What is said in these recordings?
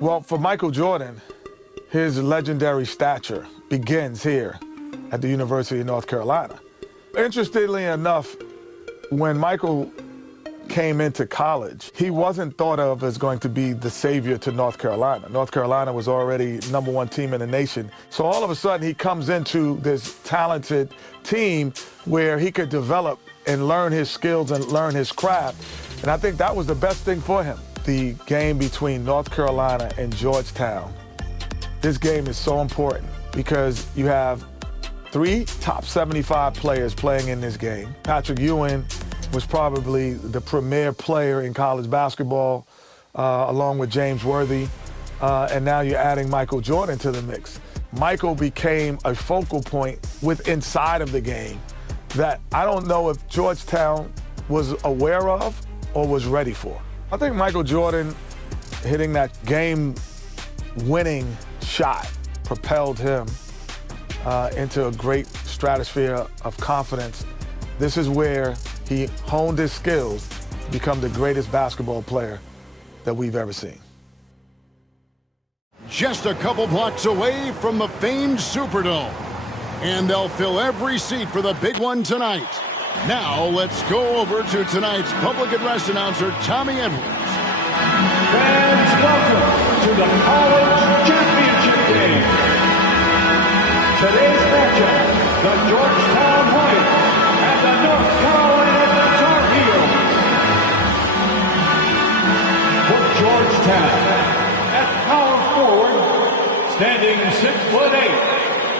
Well, for Michael Jordan, his legendary stature begins here at the University of North Carolina. Interestingly enough, when Michael came into college, he wasn't thought of as going to be the savior to North Carolina. North Carolina was already #1 team in the nation. So all of a sudden he comes into this talented team where he could develop and learn his skills and learn his craft. And I think that was the best thing for him. The game between North Carolina and Georgetown. This game is so important because you have 3 top 75 players playing in this game. Patrick Ewing was probably the premier player in college basketball, along with James Worthy. And now you're adding Michael Jordan to the mix. Michael became a focal point inside of the game that I don't know if Georgetown was aware of or was ready for. I think Michael Jordan hitting that game-winning shot propelled him into a great stratosphere of confidence. This is where he honed his skills to become the greatest basketball player that we've ever seen. Just a couple blocks away from the famed Superdome. And they'll fill every seat for the big one tonight. Now let's go over to tonight's public address announcer, Tommy Edwards. Fans, welcome to the College Championship Game. Today's matchup, the Georgetown Hoyas and the North Carolina Tar Heels. For Georgetown, at power forward, standing 6'8",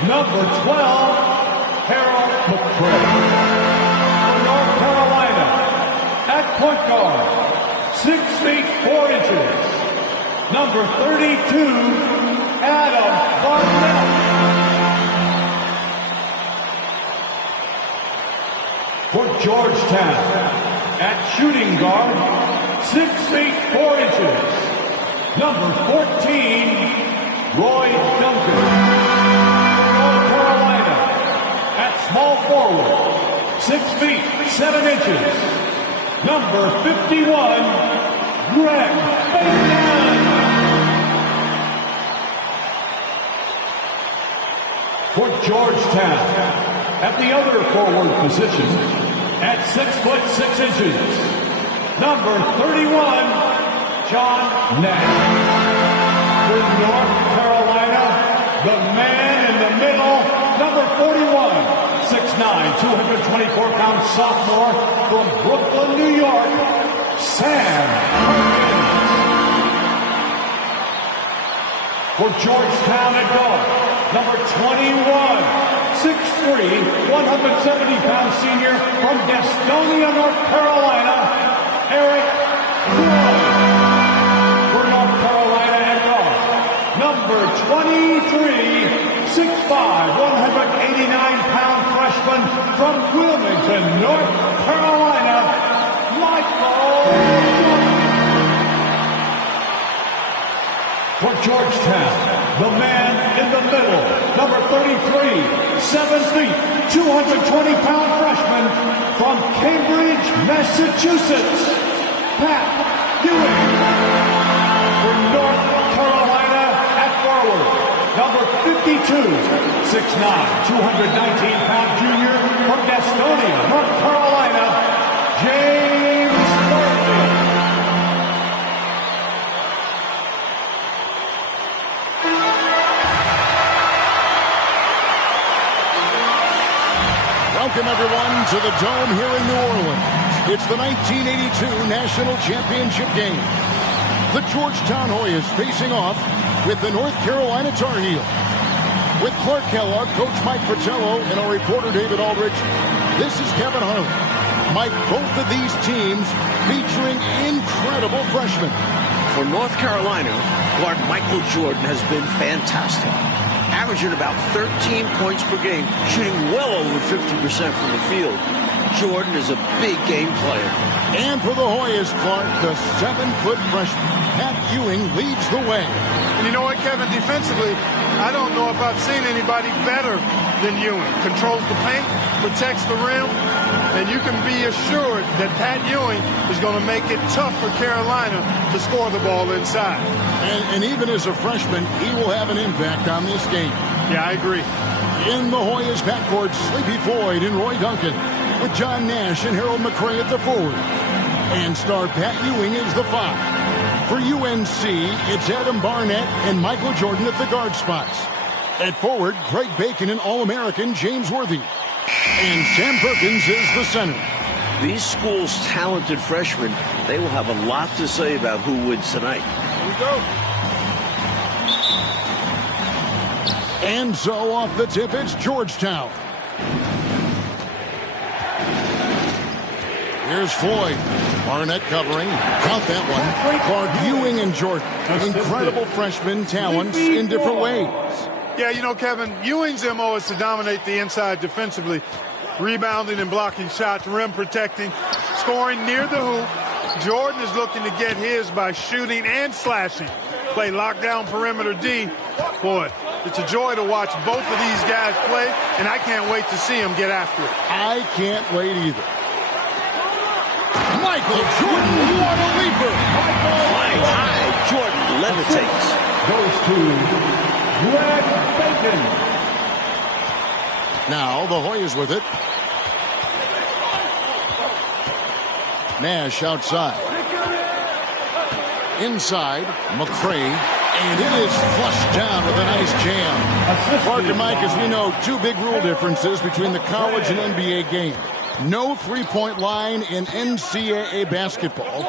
number 12, Harold McCray. For North Carolina, at point guard, 6 feet 4 inches, number 32, Adam Barnett. For Georgetown, at shooting guard, 6 feet 4 inches, number 14, Roy Duncan. For North Carolina, at small forward, 6 feet 7 inches, number 51, Greg Bacon. For Georgetown, at the other forward position, at 6'6" number 31, John Nash. For North Carolina, the man in the middle, number 41, 6'9", 224-pound sophomore from Brooklyn, New York, Sam Perkins. For Georgetown at guard, number 21, 6'3", 170-pound senior from Gastonia, North Carolina, Eric Crow. For North Carolina at guard, number 23, 6'5", 189-pound freshman from Wilmington, North Carolina, Michael Jordan. For Georgetown, the man in the middle, number 33, 7 feet, 220-pound freshman from Cambridge, Massachusetts, Pat Ewing. For North Carolina at forward, number 52, 6'9", 219-pound junior from Gastonia, North Carolina, James Worthy. Welcome, everyone, to the Dome here in New Orleans. It's the 1982 National Championship game. The Georgetown Hoyas facing off with the North Carolina Tar Heels. With Clark Kellogg, Coach Mike Fratello, and our reporter David Aldrich, this is Kevin Harlan. Mike, both of these teams featuring incredible freshmen. For North Carolina, guard Michael Jordan has been fantastic. Averaging about 13 points per game, shooting well over 50% from the field. Jordan is a big game player. And for the Hoyas, Clark, the 7-foot freshman, Pat Ewing leads the way. And you know what, Kevin, defensively, I don't know if I've seen anybody better than Ewing. Controls the paint, protects the rim, and you can be assured that Pat Ewing is going to make it tough for Carolina to score the ball inside. And even as a freshman, he will have an impact on this game. Yeah, I agree. In the Hoyas backcourt, Sleepy Floyd and Roy Duncan, with John Nash and Harold McRae at the forward. And star Pat Ewing is the 5. For UNC, it's Adam Barnett and Michael Jordan at the guard spots. At forward, Craig Bacon and All-American James Worthy. And Sam Perkins is the center. These schools' talented freshmen, they will have a lot to say about who wins tonight. Here we go. And so off the tip, it's Georgetown. Here's Floyd. Barnett covering. Count that one. Clark, Ewing, and Jordan. Incredible freshman talents in different ways. Yeah, you know, Kevin, Ewing's MO is to dominate the inside defensively, rebounding and blocking shots, rim protecting, scoring near the hoop. Jordan is looking to get his by shooting and slashing. Play lockdown perimeter D. Boy, it's a joy to watch both of these guys play, and I can't wait to see them get after it. I can't wait either. Michael Jordan, what a leaper! Flying high, Jordan levitates. Goes to Greg Bacon. Now the Hoyas with it. Nash outside. Inside, McRae. And it is flushed down with a nice jam. Clark and Mike, as we know, two big rule differences between the college and NBA game. No three-point line in NCAA basketball.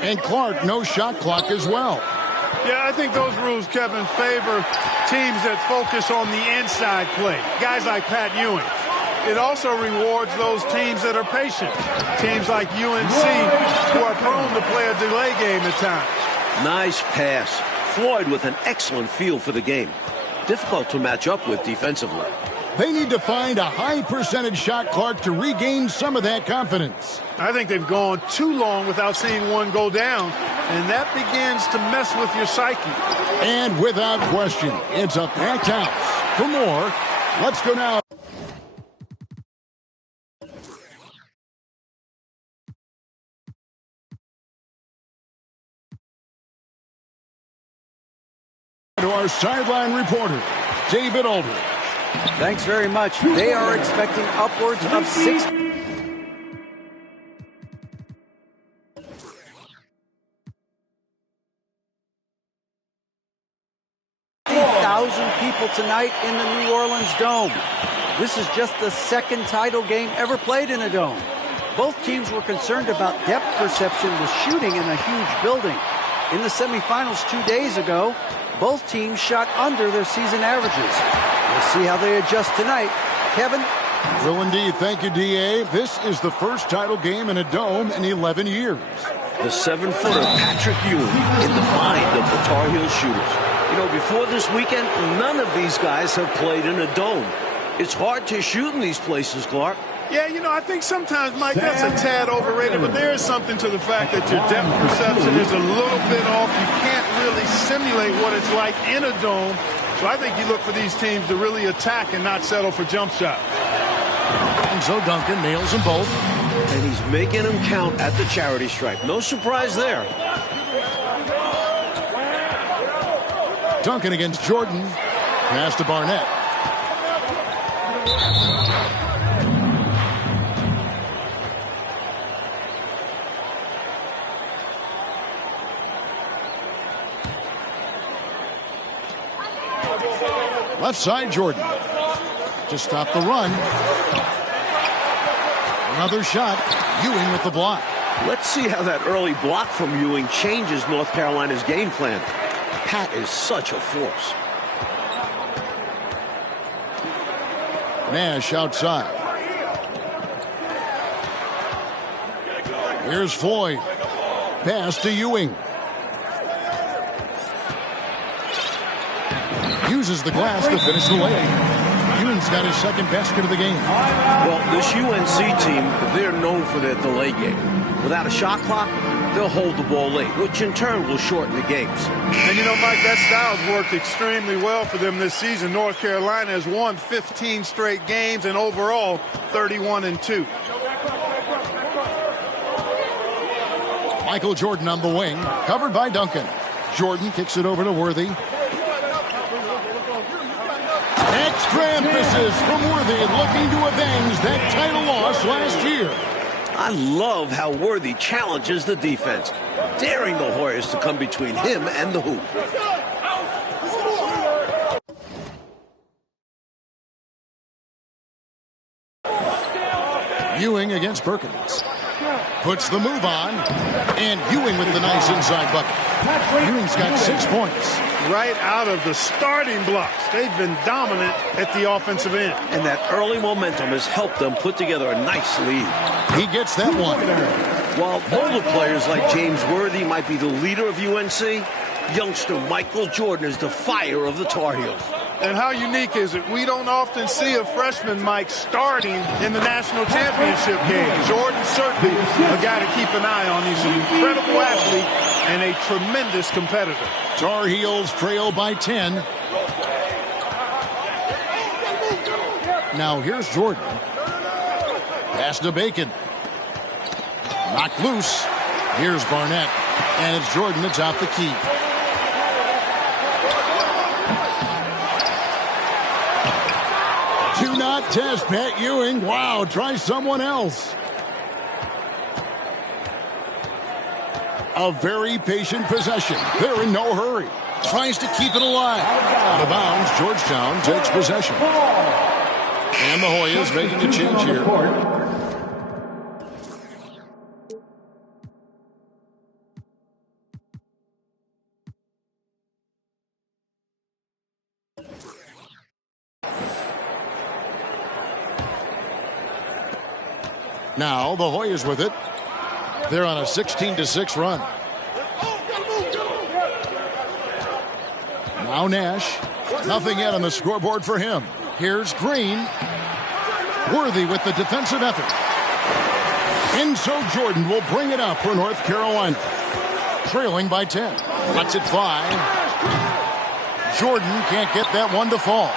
And Clark, no shot clock as well. Yeah, I think those rules, Kevin, favor teams that focus on the inside play. Guys like Pat Ewing. It also rewards those teams that are patient. Teams like UNC who are prone to play a delay game at times. Nice pass. Floyd with an excellent feel for the game. Difficult to match up with defensively. They need to find a high percentage shot, Clark, to regain some of that confidence. I think they've gone too long without seeing one go down, and that begins to mess with your psyche. And without question, it's a packed house. For more, let's go now. To our sideline reporter, David Aldridge. Thanks very much. They are expecting upwards of 60,000 people tonight in the New Orleans Dome. This is just the second title game ever played in a dome. Both teams were concerned about depth perception with shooting in a huge building. In the semifinals 2 days ago, both teams shot under their season averages. We'll see how they adjust tonight. Kevin? Will indeed. Thank you, D.A. This is the first title game in a dome in 11 years. The 7-footer Patrick Ewing in the mind of the Tar Heel shooters. You know, before this weekend, none of these guys have played in a dome. It's hard to shoot in these places, Clark. Yeah, you know, I think sometimes, Mike, that's a tad overrated, but there is something to the fact that your depth perception is a little bit off. You can't really simulate what it's like in a dome. So I think you look for these teams to really attack and not settle for jump shots. And so Duncan nails them both. And he's making them count at the charity stripe. No surprise there. Duncan against Jordan. Pass to Barnett. Left side, Jordan. To stop the run. Another shot. Ewing with the block. Let's see how that early block from Ewing changes North Carolina's game plan. Pat is such a force. Nash outside. Here's Floyd. Pass to Ewing. Uses the glass to finish the lay. Ewing's got his second basket of the game. Well, this UNC team, they're known for their delay game. Without a shot clock, they'll hold the ball late, which in turn will shorten the games. And you know, Mike, that style's worked extremely well for them this season. North Carolina has won 15 straight games and overall 31-2. Michael Jordan on the wing, covered by Duncan. Jordan kicks it over to Worthy. Extra emphasis from Worthy, looking to avenge that title loss last year. I love how Worthy challenges the defense, daring the Hoyas to come between him and the hoop. Ewing against Perkins. Puts the move on, and Ewing with the nice inside bucket. Ewing's got 6 points. Right out of the starting blocks. They've been dominant at the offensive end. And that early momentum has helped them put together a nice lead. He gets that one. While older players like James Worthy might be the leader of UNC, youngster Michael Jordan is the fire of the Tar Heels. And how unique is it? We don't often see a freshman Mike starting in the national championship game. Jordan certainly a guy to keep an eye on. He's an incredible athlete and a tremendous competitor. Tar Heels trail by 10. Now here's Jordan. Pass to Bacon. Knocked loose. Here's Barnett. And it's Jordan atop the key. Do not test Pat Ewing. Wow, try someone else. A very patient possession. They're in no hurry. Tries to keep it alive. Out of bounds, Georgetown takes possession. And the Hoyas making a change here. Now the Hoyas with it. They're on a 16-6 run. Now Nash. Nothing yet on the scoreboard for him. Here's Green. Worthy with the defensive effort. And so Jordan will bring it up for North Carolina. Trailing by 10. Lets it fly. Jordan can't get that one to fall.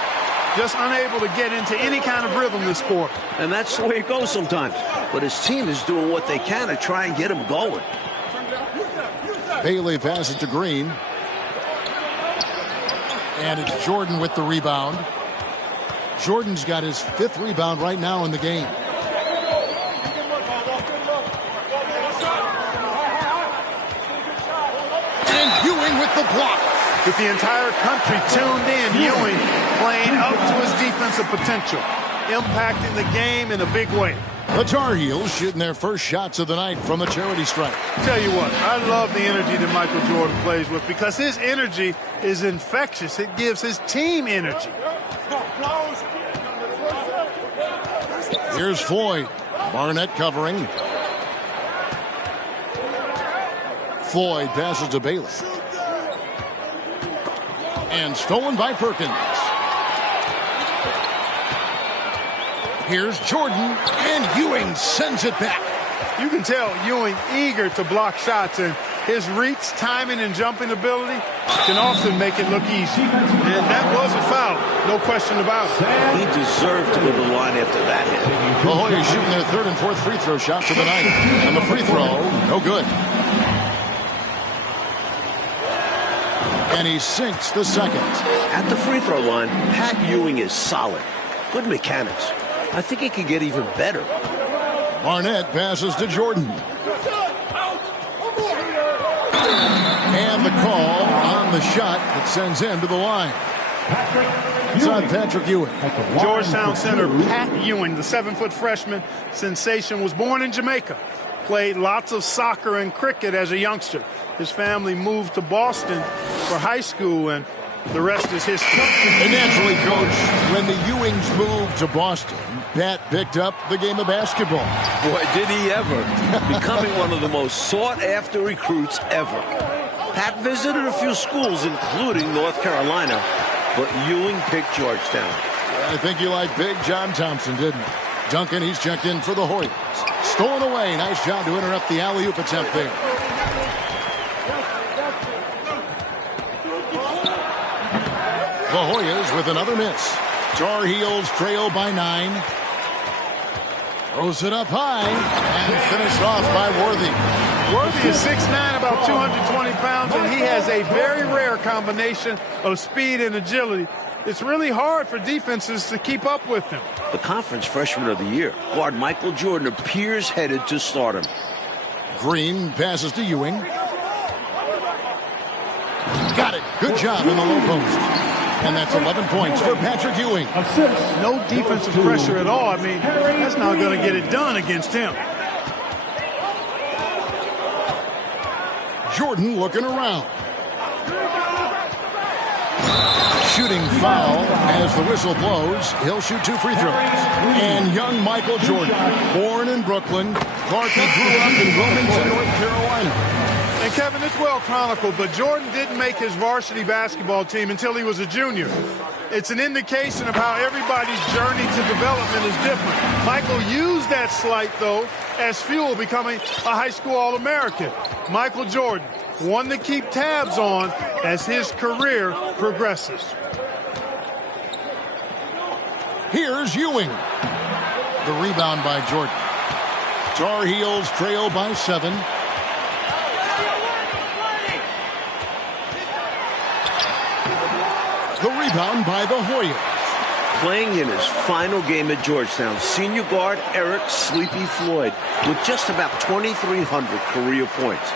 Just unable to get into any kind of rhythm this quarter. And that's the way it goes sometimes. But his team is doing what they can to try and get him going. Bailey passes to Green. And it's Jordan with the rebound. Jordan's got his 5th rebound right now in the game. And Ewing with the block. With the entire country tuned in, Ewing playing up to his defensive potential, impacting the game in a big way. The Tar Heels shooting their first shots of the night from the charity stripe. Tell you what, I love the energy that Michael Jordan plays with because his energy is infectious. It gives his team energy. Here's Floyd. Barnett covering. Floyd passes to Bailey. And stolen by Perkins. Here's Jordan, and Ewing sends it back. You can tell Ewing eager to block shots, and his reach, timing, and jumping ability can often make it look easy. And that was a foul, no question about it. He deserved to go to the line after that hit. The Hoyas shooting their 3rd and 4th free throw shots of the night. And the free throw, no good. And he sinks the 2nd. At the free throw line, Pat Ewing is solid. Good mechanics. I think he could get even better. Barnett passes to Jordan. And the call on the shot that sends him to the line. It's on Patrick Ewing. Georgetown center Pat Ewing, the 7-foot freshman sensation, was born in Jamaica. Played lots of soccer and cricket as a youngster. His family moved to Boston for high school, and the rest is history. And naturally, Coach, when the Ewings moved to Boston, Pat picked up the game of basketball. Boy, did he ever. Becoming one of the most sought-after recruits ever. Pat visited a few schools, including North Carolina, but Ewing picked Georgetown. I think you like Big John Thompson, didn't you? Duncan, he's checked in for the Hoyas. Stolen away. Nice job to interrupt the alley-oop attempt there. The Hoyas with another miss. Tar Heels trail by 9. Throws it up high and finished off by Worthy. Worthy is 6'9", about 220 pounds, and he has a very rare combination of speed and agility. It's really hard for defenses to keep up with him. The conference freshman of the year, guard Michael Jordan, appears headed to stardom. Green passes to Ewing. Got it. Good job in the low post. And that's 11 points for Patrick Ewing. No defensive pressure at all. I mean, that's not going to get it done against him. Jordan looking around. Shooting foul as the whistle blows. He'll shoot 2 free throws. And young Michael Jordan, born in Brooklyn. Clark grew up in Wilmington, North Carolina. And Kevin, it's well chronicled, but Jordan didn't make his varsity basketball team until he was a junior. It's an indication of how everybody's journey to development is different. Michael used that slight, though, as fuel, becoming a high school All-American. Michael Jordan, one to keep tabs on as his career progresses. Here's Ewing. The rebound by Jordan. Tar Heels trail by 7. The rebound by the Hoyas. Playing in his final game at Georgetown, senior guard Eric Sleepy Floyd with just about 2,300 career points.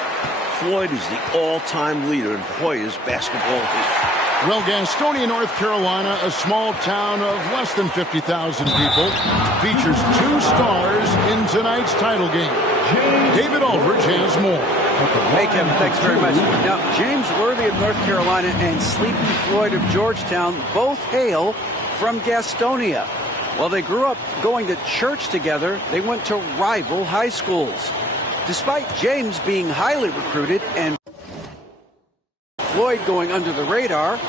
Floyd is the all-time leader in Hoyas basketball history. Well, Gastonia, North Carolina, a small town of less than 50,000 people, features 2 stars in tonight's title game. David Aldridge has more. Hey, Kevin, thanks very much. Now, James Worthy of North Carolina and Sleepy Floyd of Georgetown both hail from Gastonia. While they grew up going to church together, they went to rival high schools. Despite James being highly recruited and Floyd going under the radar,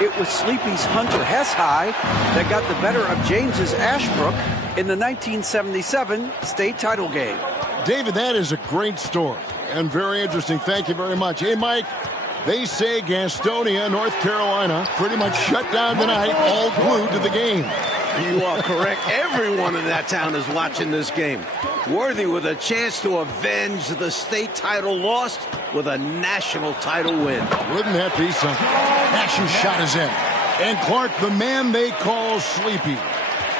it was Sleepy's Hunter Hess High that got the better of James's Ashbrook in the 1977 state title game. David, that is a great story and very interesting. Thank you very much. Hey, Mike, they say Gastonia, North Carolina, pretty much shut down tonight, all glued to the game. You are correct. Everyone in that town is watching this game. Worthy with a chance to avenge the state title lost with a national title win. Wouldn't that be something? Nash's shot is in. And Clark, the man they call Sleepy.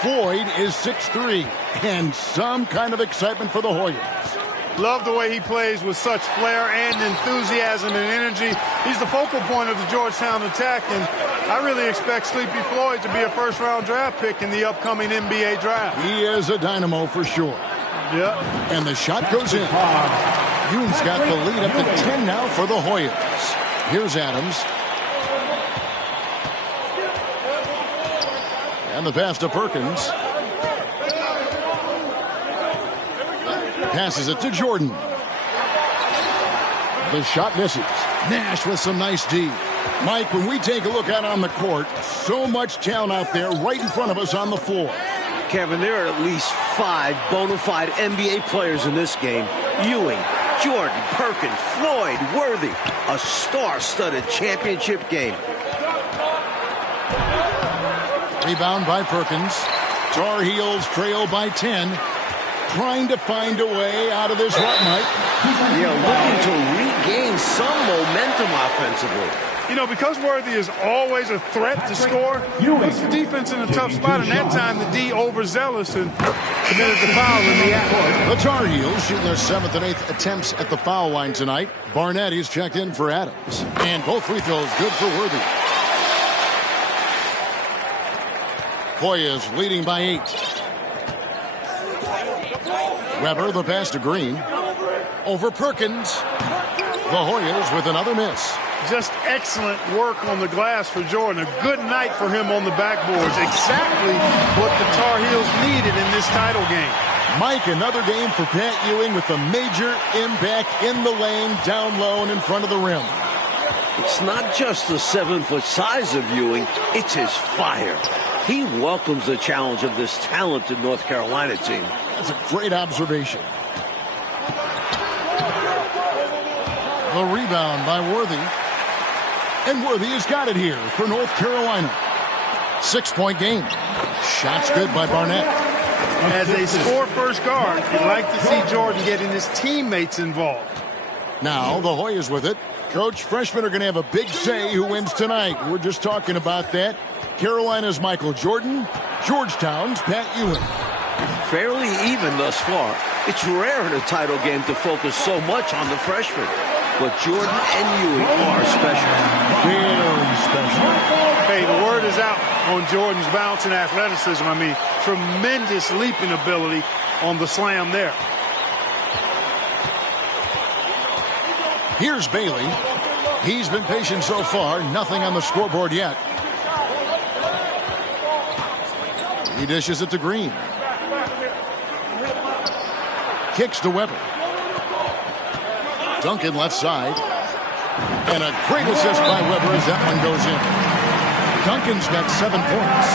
Floyd is 6'3", and some kind of excitement for the Hoyas. Love the way he plays with such flair and enthusiasm and energy. He's the focal point of the Georgetown attack, and I really expect Sleepy Floyd to be a first-round draft pick in the upcoming NBA draft. He is a dynamo for sure. Yeah. And the shot goes in. Ewing's got the lead up to 10 now for the Hoyas. Here's Adams. And the pass to Perkins. Passes it to Jordan. The shot misses. Nash with some nice D. Mike, when we take a look out on the court, so much talent out there right in front of us on the floor. Kevin, there are at least 5 bona fide NBA players in this game. Ewing, Jordan, Perkins, Floyd, Worthy. A star-studded championship game. Rebound by Perkins. Tar Heels trail by 10. Trying to find a way out of this rut, Mike. Yeah, looking to regain some momentum offensively. You know, because Worthy is always a threat to score, puts the defense in a tough spot, and that time the D overzealous and committed the foul in the act. The Tar Heels shooting their 7th and 8th attempts at the foul line tonight. Barnett is checked in for Adams. And both free throws good for Worthy. Hoyas leading by 8. Weber, the pass to Green. Over Perkins. The Hoyas with another miss. Just excellent work on the glass for Jordan. A good night for him on the backboards. Exactly what the Tar Heels needed in this title game. Mike, another game for Pat Ewing with a major impact in the lane, down low and in front of the rim. It's not just the 7-foot size of Ewing, it's his fire. He welcomes the challenge of this talented North Carolina team. That's a great observation. The rebound by Worthy. And Worthy has got it here for North Carolina. 6-point game. Shots good by Barnett. As a score-first guard, you'd like to see Jordan getting his teammates involved. Now the Hoyas with it. Coach, freshmen are going to have a big say who wins tonight. We're just talking about that. Carolina's Michael Jordan, Georgetown's Pat Ewing. Fairly even thus far. It's rare in a title game to focus so much on the freshmen. But Jordan and Ewing are special. Very special. Hey, the word is out on Jordan's bounce and athleticism. I mean, tremendous leaping ability on the slam there. Here's Bailey. He's been patient so far. Nothing on the scoreboard yet. He dishes it to Green. Kicks to Weber. Duncan left side. And a great assist by Weber as that one goes in. Duncan's got 7 points.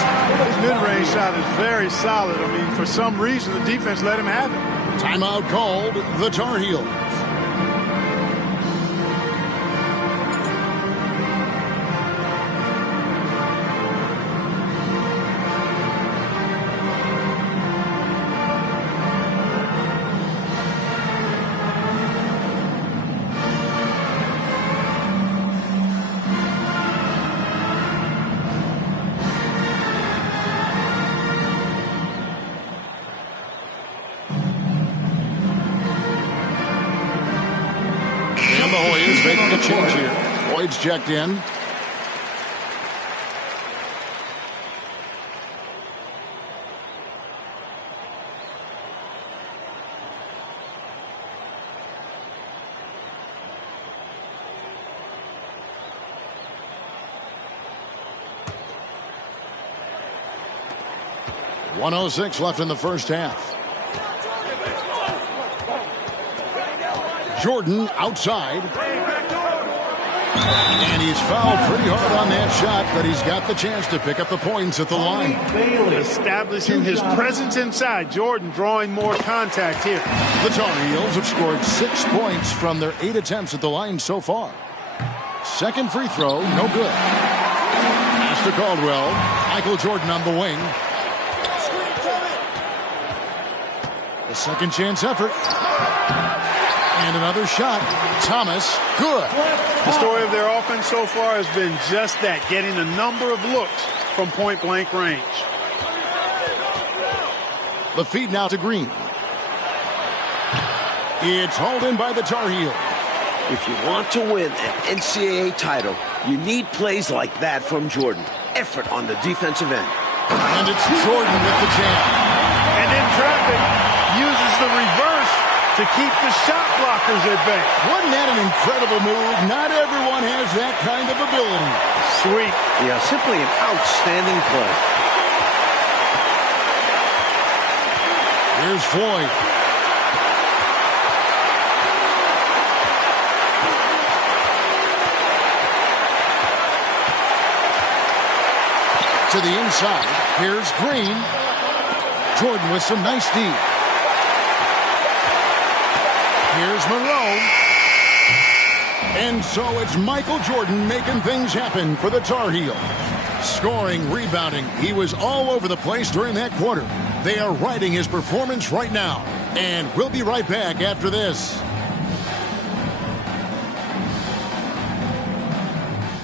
His mid-range shot is very solid. I mean, for some reason, the defense let him have it. Timeout called. The Tar Heels. Making a change here. Boyd's checked in. .106 left in the first half. Jordan outside. And he's fouled pretty hard on that shot, but he's got the chance to pick up the points at the line. Establishing his presence inside. Jordan drawing more contact here. The Tar Heels have scored 6 points from their 8 attempts at the line so far. Second free throw, no good. Pass to Caldwell. Michael Jordan on the wing. The second chance effort. And another shot. Thomas, good. The story of their offense so far has been just that, getting a number of looks from point-blank range. The feed now to Green. It's hauled in by the Tar Heels. If you want to win an NCAA title, you need plays like that from Jordan. Effort on the defensive end. And it's Jordan with the jam. And in traffic, uses the reverse to keep the shot blockers at bay. Wasn't that an incredible move? Not everyone has that kind of ability. Sweet. Yeah, simply an outstanding play. Here's Floyd. To the inside. Here's Green. Jordan with some nice D. Here's Monroe. And so it's Michael Jordan making things happen for the Tar Heels. Scoring, rebounding. He was all over the place during that quarter. They are riding his performance right now. And we'll be right back after this.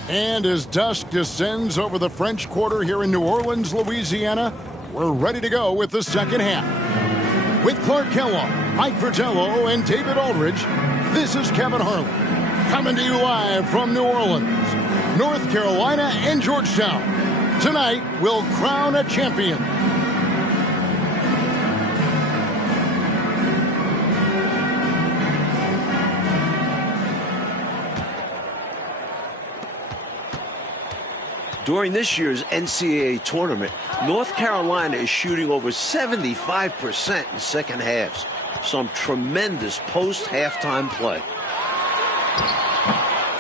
And as dusk descends over the French Quarter here in New Orleans, Louisiana, we're ready to go with the second half. With Clark Kellogg, Mike Fratello, and David Aldridge, this is Kevin Harlan, coming to you live from New Orleans, North Carolina, and Georgetown. Tonight, we'll crown a champion. During this year's NCAA tournament, North Carolina is shooting over 75% in second halves. Some tremendous post-halftime play.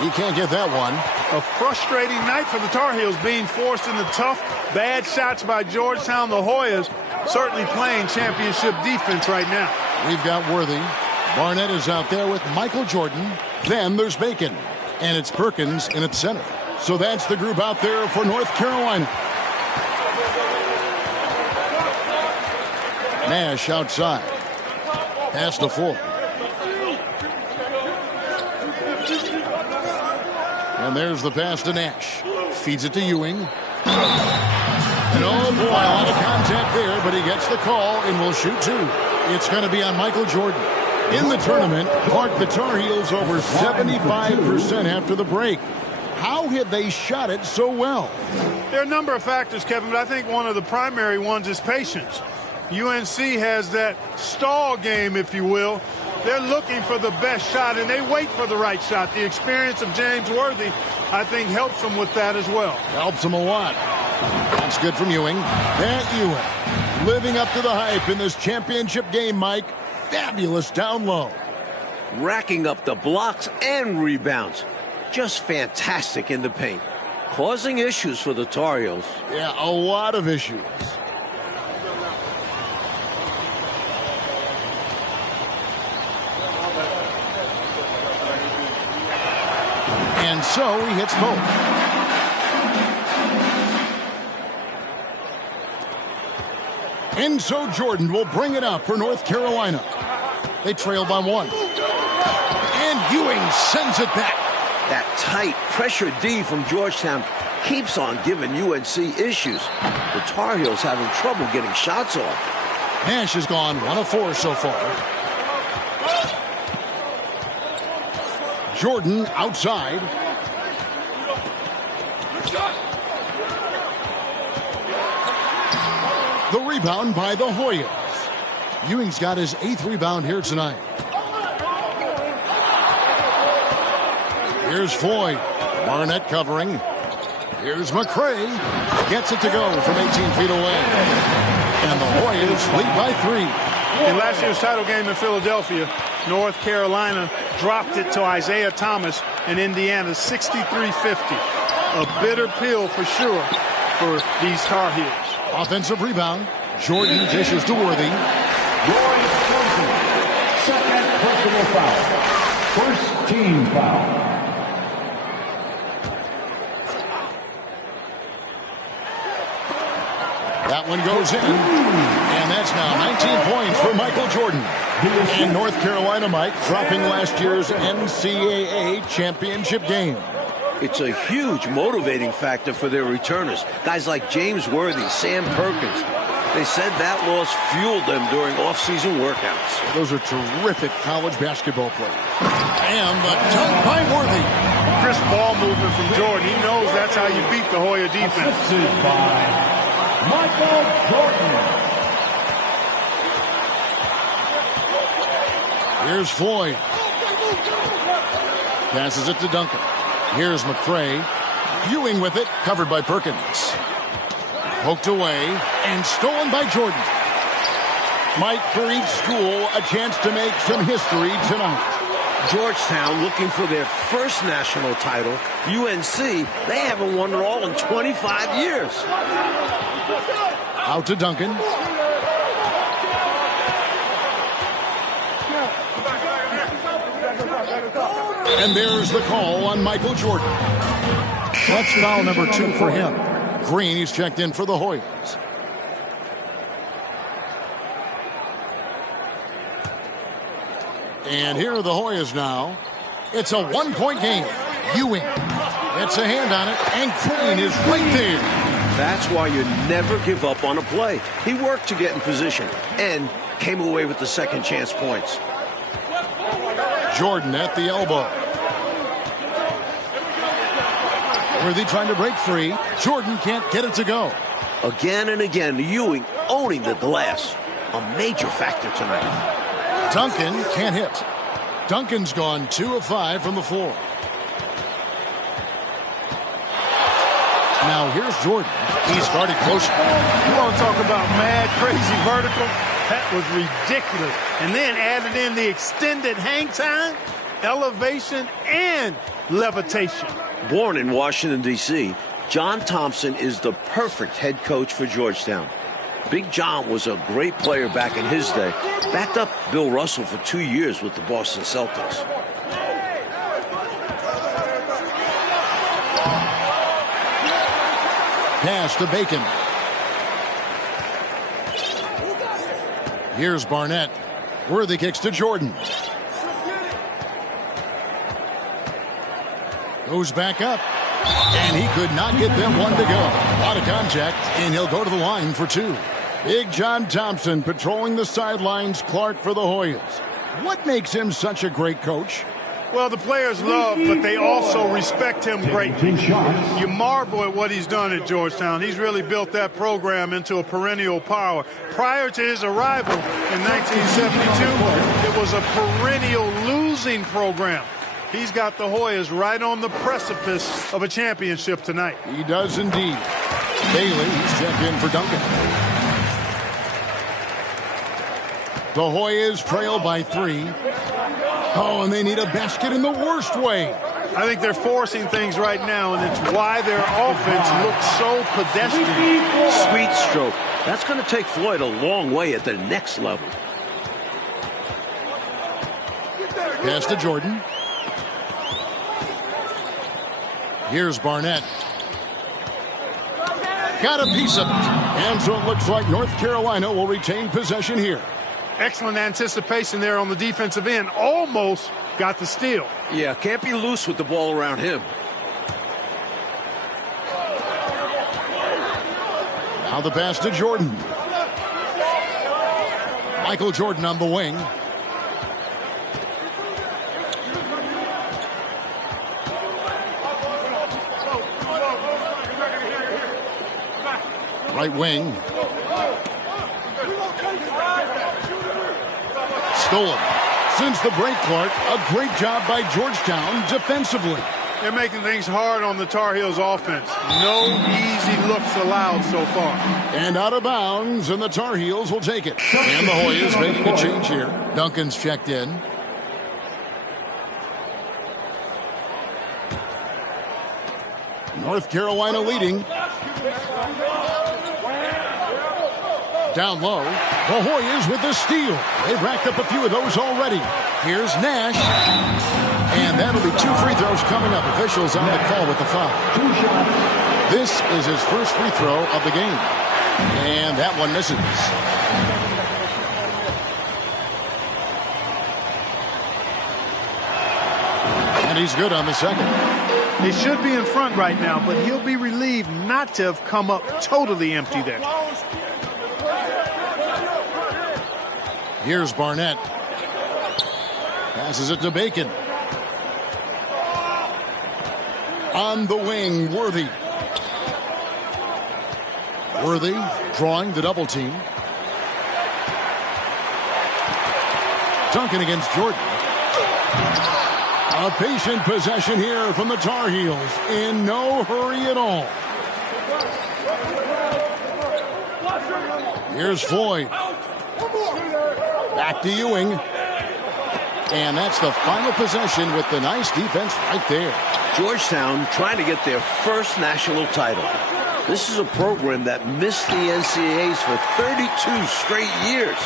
He can't get that one. A frustrating night for the Tar Heels, being forced into tough, bad shots by Georgetown. The Hoyas certainly playing championship defense right now. We've got Worthy. Barnett is out there with Michael Jordan. Then there's Bacon. And it's Perkins in its center. So that's the group out there for North Carolina. Nash outside. Pass to Ford. And there's the pass to Nash. Feeds it to Ewing. And oh boy, a lot of contact there, but he gets the call and will shoot two. It's going to be on Michael Jordan. In the tournament, Clark, the Tar Heels over 75% after the break. How have they shot it so well? There are a number of factors, Kevin, but I think one of the primary ones is patience. UNC has that stall game, if you will. They're looking for the best shot, and they wait for the right shot. The experience of James Worthy, I think, helps them with that as well. Helps them a lot. That's good from Ewing. That Ewing living up to the hype in this championship game, Mike. Fabulous down low. Racking up the blocks and rebounds. Just fantastic in the paint. Causing issues for the Tar Heels. Yeah, a lot of issues. And so he hits both. And so Jordan will bring it up for North Carolina. They trail by one. And Ewing sends it back. That tight pressure D from Georgetown keeps on giving UNC issues. The Tar Heels having trouble getting shots off. Nash has gone 1 of 4 so far. Jordan outside. The rebound by the Hoyas. Ewing's got his 8th rebound here tonight. Here's Floyd. Barnett covering. Here's McCray. Gets it to go from 18 feet away. And the Hoyas lead by 3. In last year's title game in Philadelphia, North Carolina dropped it to Isaiah Thomas in Indiana, 63-50. A bitter pill for sure for these Tar Heels. Offensive rebound. Jordan dishes to Worthy. Second personal foul. First team foul. That one goes in. And that's now 19 points for Michael Jordan. And North Carolina, Mike, dropping last year's NCAA championship game. It's a huge motivating factor for their returners. Guys like James Worthy, Sam Perkins. They said that loss fueled them during off-season workouts. Those are terrific college basketball players. And the dunk by Worthy. Crisp ball movement from Jordan. He knows that's how you beat the Hoya defense. Assisted by Michael Jordan. Here's Floyd. Passes it to Duncan. Here's McCray. Ewing with it, covered by Perkins. Poked away and stolen by Jordan. Mike, for each school, a chance to make some history tonight. Georgetown looking for their first national title. UNC, they haven't won it all in 25 years. Out to Duncan. And there's the call on Michael Jordan. That's foul number 2 for him. Green, he's checked in for the Hoyas. And here are the Hoyas now. It's a 1-point game. Ewing gets a hand on it, and Green is right there. That's why you never give up on a play. He worked to get in position and came away with the second chance points. Jordan at the elbow. Worthy trying to break free. Jordan can't get it to go. Again and again, Ewing owning the glass. A major factor tonight. Duncan can't hit. Duncan's gone 2 of 5 from the floor. Now here's Jordan. He started close. You want to talk about mad, crazy vertical? That was ridiculous. And then added in the extended hang time, elevation, and levitation. Born in Washington, D.C., John Thompson is the perfect head coach for Georgetown. Big John was a great player back in his day. Backed up Bill Russell for 2 years with the Boston Celtics. Pass to Bacon. Here's Barnett. Worthy kicks to Jordan. Goes back up. And he could not get them one to go. A lot of contact, and he'll go to the line for 2. Big John Thompson patrolling the sidelines. Clark for the Hoyas. What makes him such a great coach? Well, the players love, but they also respect him greatly. You marvel at what he's done at Georgetown. He's really built that program into a perennial power. Prior to his arrival in 1972, it was a perennial losing program. He's got the Hoyas right on the precipice of a championship tonight. He does indeed. Bailey, he's checked in for Duncan. The Hoyas trail by 3. Oh, and they need a basket in the worst way. I think they're forcing things right now, and it's why their offense looks so pedestrian. Sweet stroke. That's going to take Floyd a long way at the next level. Pass to Jordan. Here's Barnett. Got a piece of it. And so it looks like North Carolina will retain possession here. Excellent anticipation there on the defensive end. Almost got the steal. Yeah, can't be loose with the ball around him. Now the pass to Jordan. Michael Jordan on the wing. Right wing. Stolen. Since the break, Clark, a great job by Georgetown defensively. They're making things hard on the Tar Heels offense. No easy looks allowed so far. And out of bounds, and the Tar Heels will take it. And the Hoyas making a change here. Duncan's checked in. North Carolina leading. Down low. The Hoyas with the steal. They've racked up a few of those already. Here's Nash. And that'll be 2 free throws coming up. Officials on the call with the foul. This is his first free throw of the game. And that one misses. And he's good on the second. They should be in front right now, but he'll be relieved not to have come up totally empty there. Here's Barnett. Passes it to Bacon. On the wing, Worthy. Worthy drawing the double team. Duncan against Jordan. A patient possession here from the Tar Heels. In no hurry at all. Here's Floyd. Back to Ewing. And that's the final possession with the nice defense right there. Georgetown trying to get their first national title. This is a program that missed the NCAAs for 32 straight years.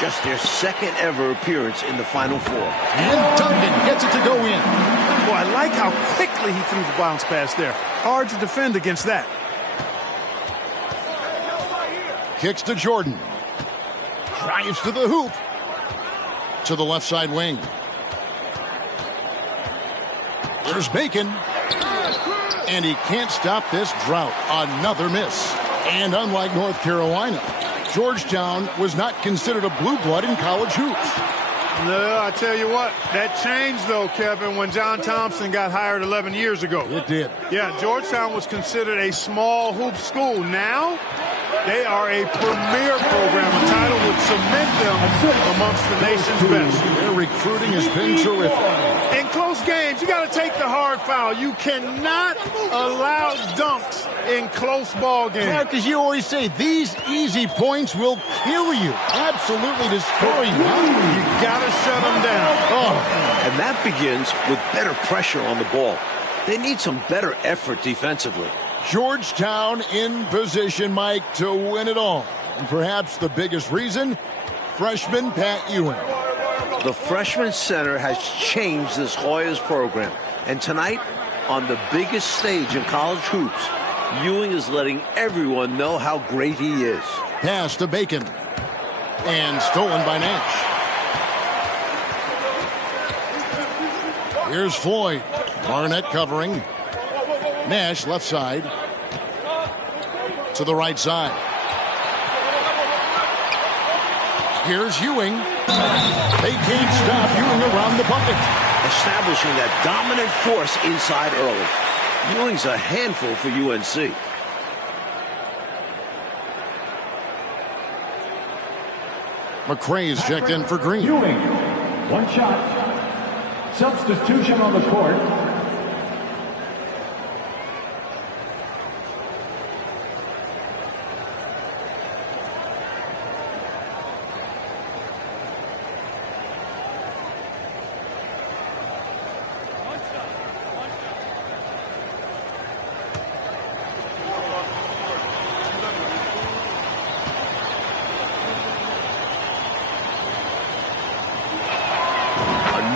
Just their second ever appearance in the Final Four. And Duncan gets it to go in. Boy, I like how quickly he threw the bounce pass there. Hard to defend against that. Kicks to Jordan. Drives to the hoop. To the left side wing. There's Bacon. And he can't stop this drought. Another miss. And unlike North Carolina, Georgetown was not considered a blue blood in college hoops. No, I tell you what, that changed though, Kevin, when John Thompson got hired 11 years ago. It did. Yeah, Georgetown was considered a small hoop school. Now, they are a premier program. A title would cement them amongst the nation's best. Their recruiting has been terrific. In close games, you got to take the hard foul. You cannot allow dunks in close ball games. Yeah, because you always say these easy points will kill you. Absolutely destroy you. You got to shut them down. Oh, and that begins with better pressure on the ball. They need some better effort defensively. Georgetown in position, Mike, to win it all. And perhaps the biggest reason, freshman Pat Ewing. The freshman center has changed this Hoyas program. And tonight, on the biggest stage in college hoops, Ewing is letting everyone know how great he is. Pass to Bacon. And stolen by Nash. Here's Floyd. Barnett covering. Nash left side. To the right side. Here's Ewing. They can't stop Ewing around the bucket. Establishing that dominant force inside early. Ewing's a handful for UNC. McRae's checked in for Green. Ewing, one shot. Substitution on the court.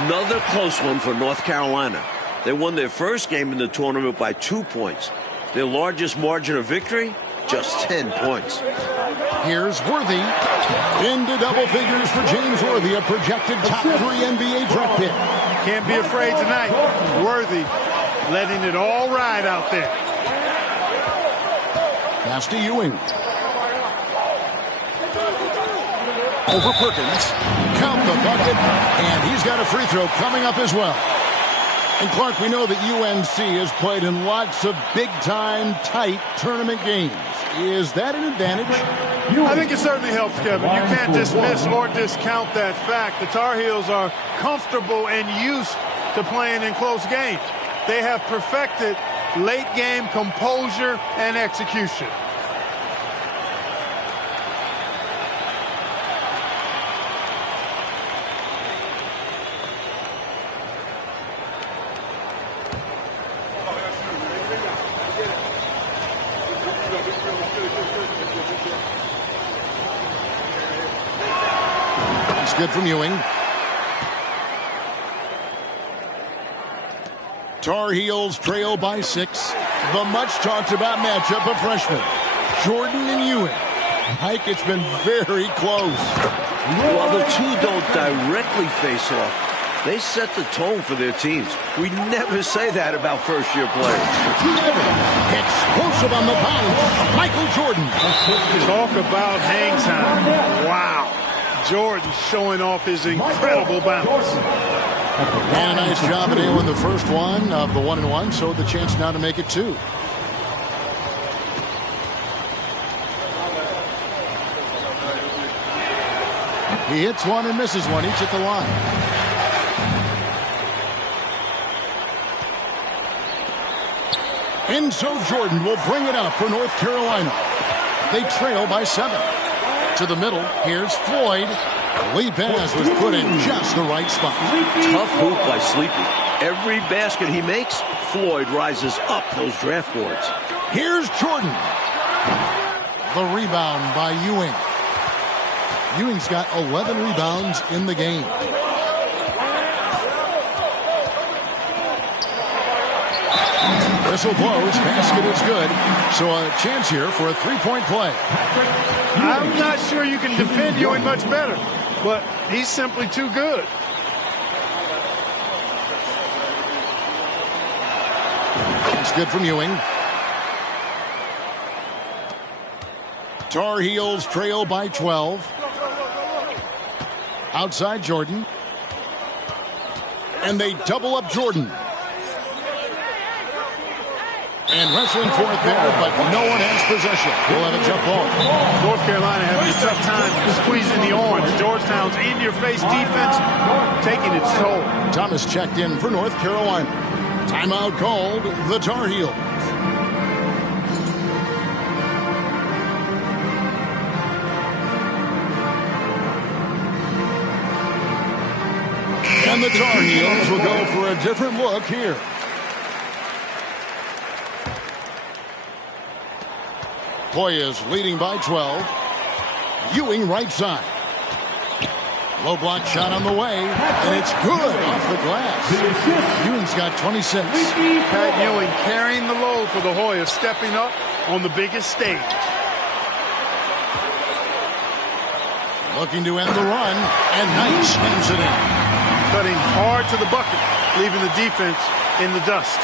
Another close one for North Carolina. They won their first game in the tournament by 2 points. Their largest margin of victory, just 10 points. Here's Worthy. Into double figures for James Worthy, a projected top 3 NBA draft pick. Can't be afraid tonight. Worthy letting it all ride out there. Pass to Ewing. Over Perkins. Count the bucket. And he's got a free throw coming up as well. And Clark, we know that UNC has played in lots of big-time, tight tournament games. Is that an advantage? I think it certainly helps, Kevin. You can't dismiss or discount that fact. The Tar Heels are comfortable and used to playing in close games. They have perfected late-game composure and execution. Good from Ewing. Tar Heels trail by 6. The much talked about matchup of freshmen Jordan and Ewing. Mike, it's been very close. While the two don't directly face off, they set the tone for their teams. We never say that about first-year players. Explosive on the bounce. Michael Jordan. Talk about hang time. Wow. Jordan showing off his incredible bounce. And a nice job at in the first one of the 1-and-1, so the chance now to make it 2. He hits one and misses one, each at the line. And so Jordan will bring it up for North Carolina. They trail by 7. To the middle, here's Floyd. Lead pass was put in just the right spot. Tough hoop by Sleepy. Every basket he makes, Floyd rises up those draft boards. Here's Jordan. The rebound by Ewing. Ewing's got 11 rebounds in the game. Whistle blows, basket is good. So a chance here for a three-point play. I'm not sure you can defend Ewing much better, but he's simply too good. It's good from Ewing. Tar Heels trail by 12. Outside Jordan. And they double up Jordan. And wrestling for it there, but no one has possession. We'll have a jump ball. North Carolina having a tough time squeezing the orange. Georgetown's in-your-face defense taking its toll. Thomas checked in for North Carolina. Timeout called the Tar Heels. And the Tar Heels will go for a different look here. Poyas leading by 12. Ewing right side. Low block shot on the way, and it's good off the glass. Ewing's got 26. Pat Ewing carrying the load for the Hoyas, stepping up on the biggest stage. Looking to end the run, and Knight slams it in. Cutting hard to the bucket, leaving the defense in the dust.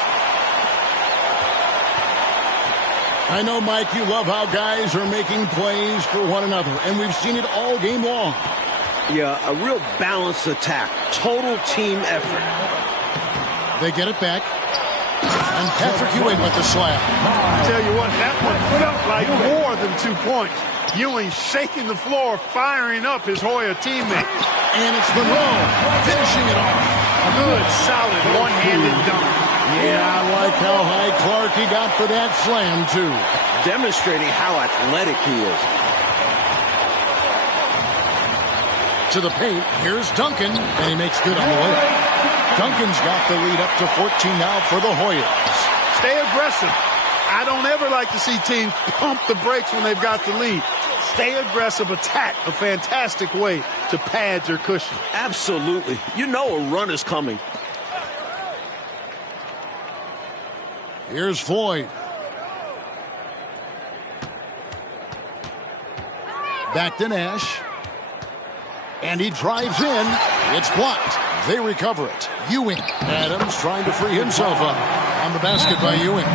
I know, Mike, you love how guys are making plays for one another, and we've seen it all game long. Yeah, a real balanced attack. Total team effort. They get it back. And Patrick Ewing with the slam. I tell you what, that one felt like more than 2 points. Ewing shaking the floor, firing up his Hoya teammate. And it's Monroe finishing it off. Good, solid, one-handed dunk. Yeah, I like how high Clarkie got for that slam, too. Demonstrating how athletic he is. To the paint, here's Duncan, and he makes good on the way. Duncan's got the lead up to 14 now for the Hoyas. Stay aggressive. I don't ever like to see teams pump the brakes when they've got the lead. Stay aggressive, attack, a fantastic way to pad your cushion. Absolutely. You know a run is coming. Here's Floyd. Back to Nash. And he drives in. It's blocked. They recover it. Ewing. Adams trying to free himself up. On the basket by Ewing.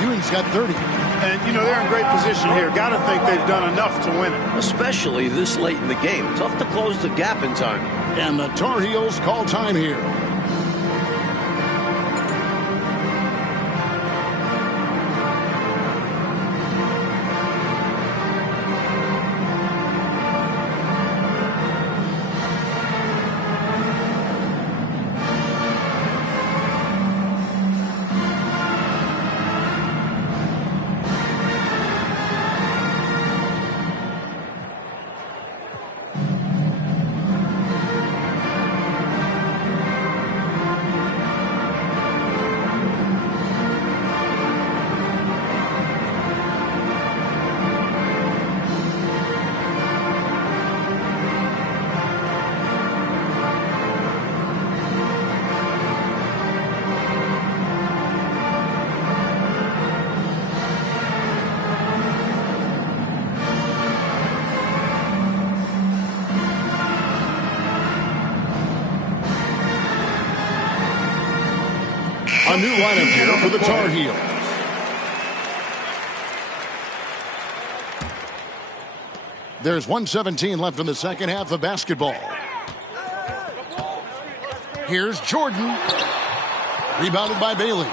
Ewing's got 30. And, you know, they're in great position here. Got to think they've done enough to win it. Especially this late in the game. Tough to close the gap in time. And the Tar Heels call time here. A new lineup here for the Tar Heels. There's 1:17 left in the second half of basketball. Here's Jordan. Rebounded by Bailey.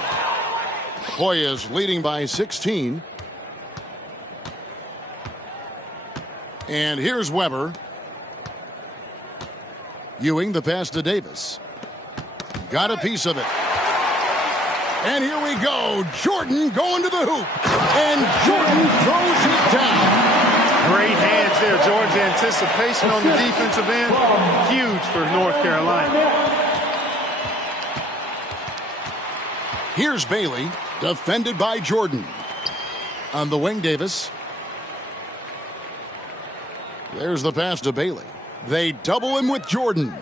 Hoyas leading by 16. And here's Weber. Ewing, the pass to Davis. Got a piece of it. And here we go. Jordan going to the hoop. And Jordan throws it down. Great hands there. Jordan's anticipation on the defensive end. Huge for North Carolina. Here's Bailey. Defended by Jordan. On the wing, Davis. There's the pass to Bailey. They double him with Jordan.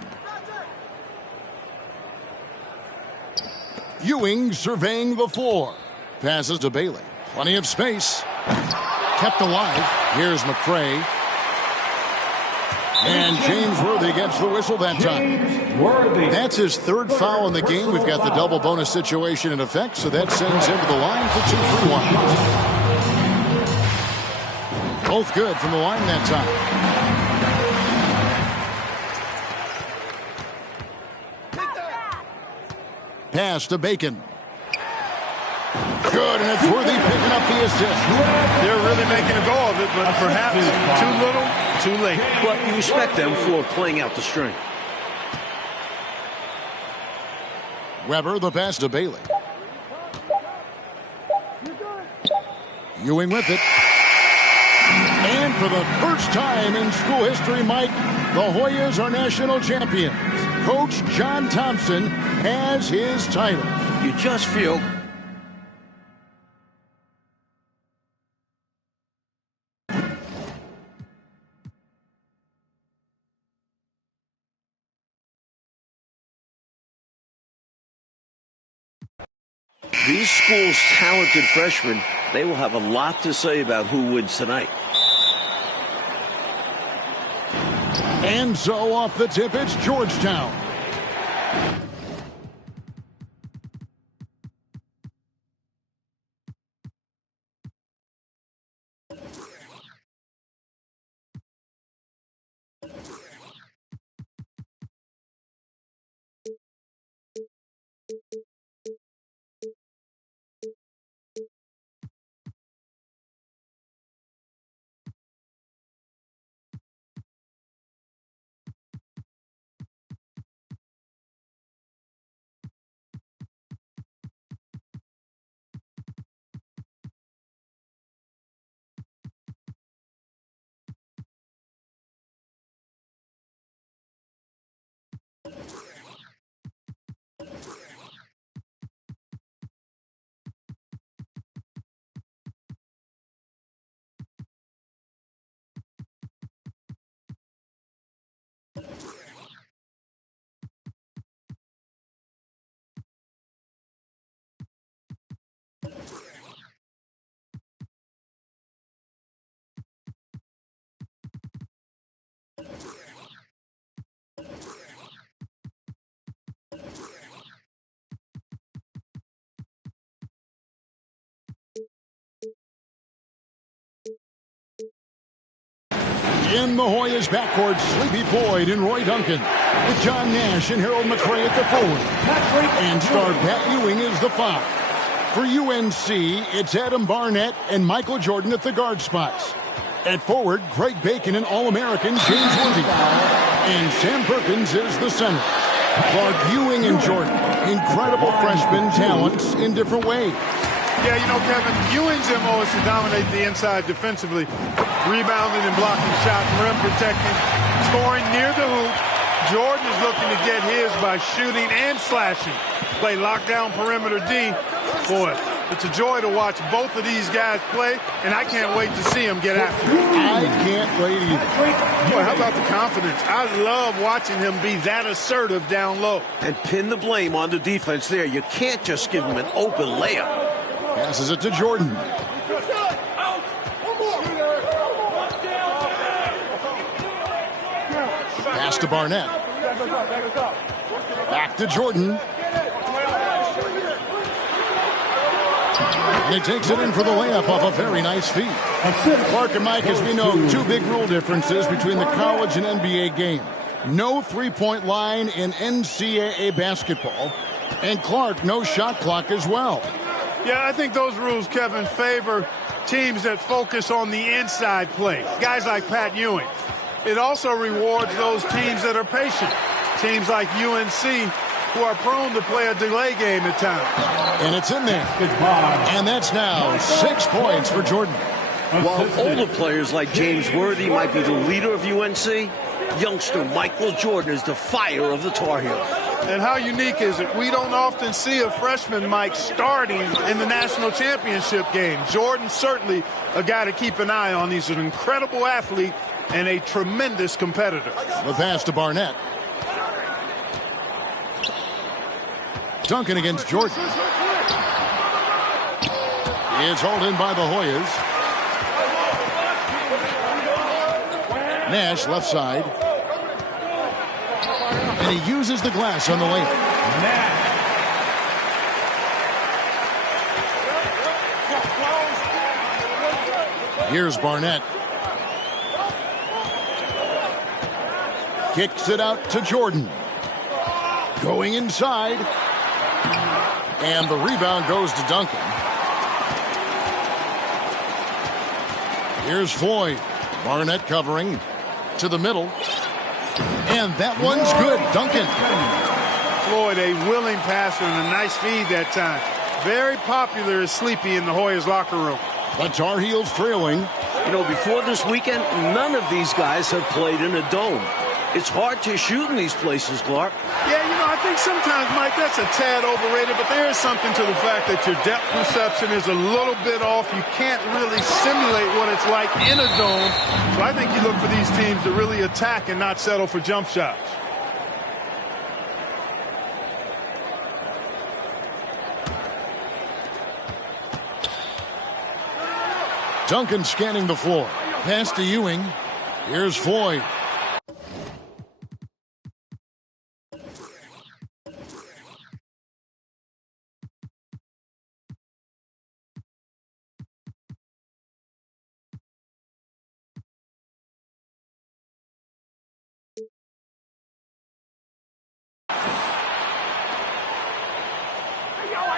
Ewing surveying the floor. Passes to Bailey. Plenty of space. Kept alive. Here's McCray. And James Worthy gets the whistle that time. That's his third foul in the game. We've got the double bonus situation in effect, so that sends him to the line for 2 free ones. Both good from the line that time. Pass to Bacon. Good, and it's Worthy picking up the assist. They're really making a go of it, but perhaps too little, too late. Well, you respect them for playing out the string. Weber, the pass to Bailey. Ewing with it. And for the first time in school history, Mike, the Hoyas are national champions. Coach John Thompson has his title. You just feel these schools' talented freshmen, they will have a lot to say about who wins tonight. And so off the tip, it's Georgetown. In the Hoyas backcourt, Sleepy Floyd and Roy Duncan, with John Nash and Harold McRae at the forward. And star Pat Ewing is the 5. For UNC, it's Adam Barnett and Michael Jordan at the guard spots. At forward, Greg Bacon and All-American James Worthy. And Sam Perkins is the center. Clark, Ewing, and Jordan, incredible freshman talents in different ways. Yeah, you know, Kevin, Ewing's MO is to dominate the inside defensively, rebounding and blocking shots, rim protecting, scoring near the hoop. Jordan is looking to get his by shooting and slashing. Play lockdown perimeter D. Boy, it's a joy to watch both of these guys play, and I can't wait to see them get after it. I can't wait either. Boy, how about the confidence? I love watching him be that assertive down low. And pin the blame on the defense there. You can't just give him an open layup. Passes it to Jordan. Pass to Barnett. Back to Jordan. And he takes it in for the layup off a very nice feed. Clark and Mike, as we know, 2 big rule differences between the college and NBA game. No three-point line in NCAA basketball. And Clark, no shot clock as well. Yeah, I think those rules, Kevin, favor teams that focus on the inside play. Guys like Pat Ewing. It also rewards those teams that are patient. Teams like UNC who are prone to play a delay game at times. And it's in there. And that's now 6 points for Jordan. While older players like James Worthy might be the leader of UNC, youngster Michael Jordan is the fire of the Tar Heels. And how unique is it? We don't often see a freshman, Mike, starting in the national championship game. Jordan certainly a guy to keep an eye on. He's an incredible athlete and a tremendous competitor. The pass to Barnett. Duncan against Jordan. It's hauled in by the Hoyas. Nash left side. And he uses the glass on the layup. Here's Barnett. Kicks it out to Jordan. Going inside. And the rebound goes to Duncan. Here's Floyd. Barnett covering to the middle. And that one's good. Duncan. Floyd, a willing passer and a nice feed that time. Very popular as Sleepy in the Hoyas locker room. The Tar Heels trailing. You know, before this weekend, none of these guys have played in a dome. It's hard to shoot in these places, Clark. Yeah, you know, I think sometimes, Mike, that's a tad overrated, but there is something to the fact that your depth perception is a little bit off. You can't really simulate what it's like in a dome. So I think you look for these teams to really attack and not settle for jump shots. Duncan scanning the floor. Pass to Ewing. Here's Floyd.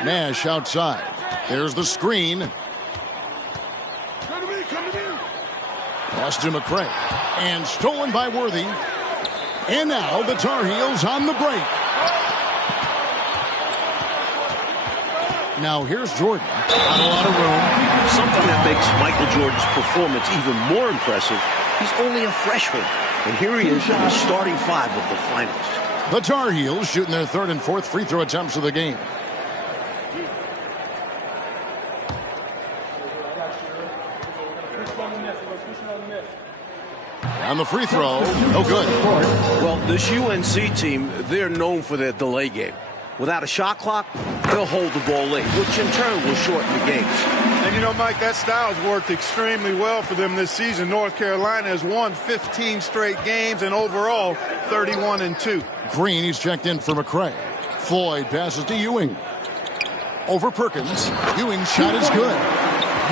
Nash outside. There's the screen. Pass to McRae. And stolen by Worthy. And now the Tar Heels on the break. Now here's Jordan. Not a lot of room. Something that makes Michael Jordan's performance even more impressive. He's only a freshman. And here he is in the starting 5 of the finals. The Tar Heels shooting their 3rd and 4th free throw attempts of the game. On the free throw, no good. Well, this UNC team, they're known for their delay game. Without a shot clock, they'll hold the ball late, which in turn will shorten the games. And you know, Mike, that style's worked extremely well for them this season. North Carolina has won 15 straight games and overall 31-2. Green, he's checked in for McRae. Floyd passes to Ewing. Over Perkins. Ewing's shot is good.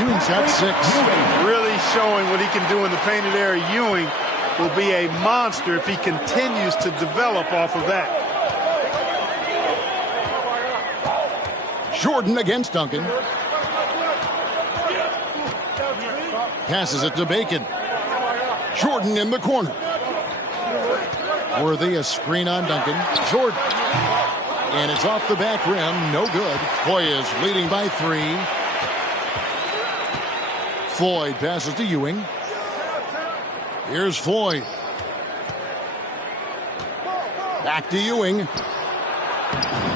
Ewing's at 6. Really showing what he can do in the painted area. Ewing will be a monster if he continues to develop off of that. Jordan against Duncan. Passes it to Bacon. Jordan in the corner. Worthy, a screen on Duncan. Jordan. And it's off the back rim. No good. Hoyas leading by 3. Floyd passes to Ewing. Here's Floyd. Back to Ewing.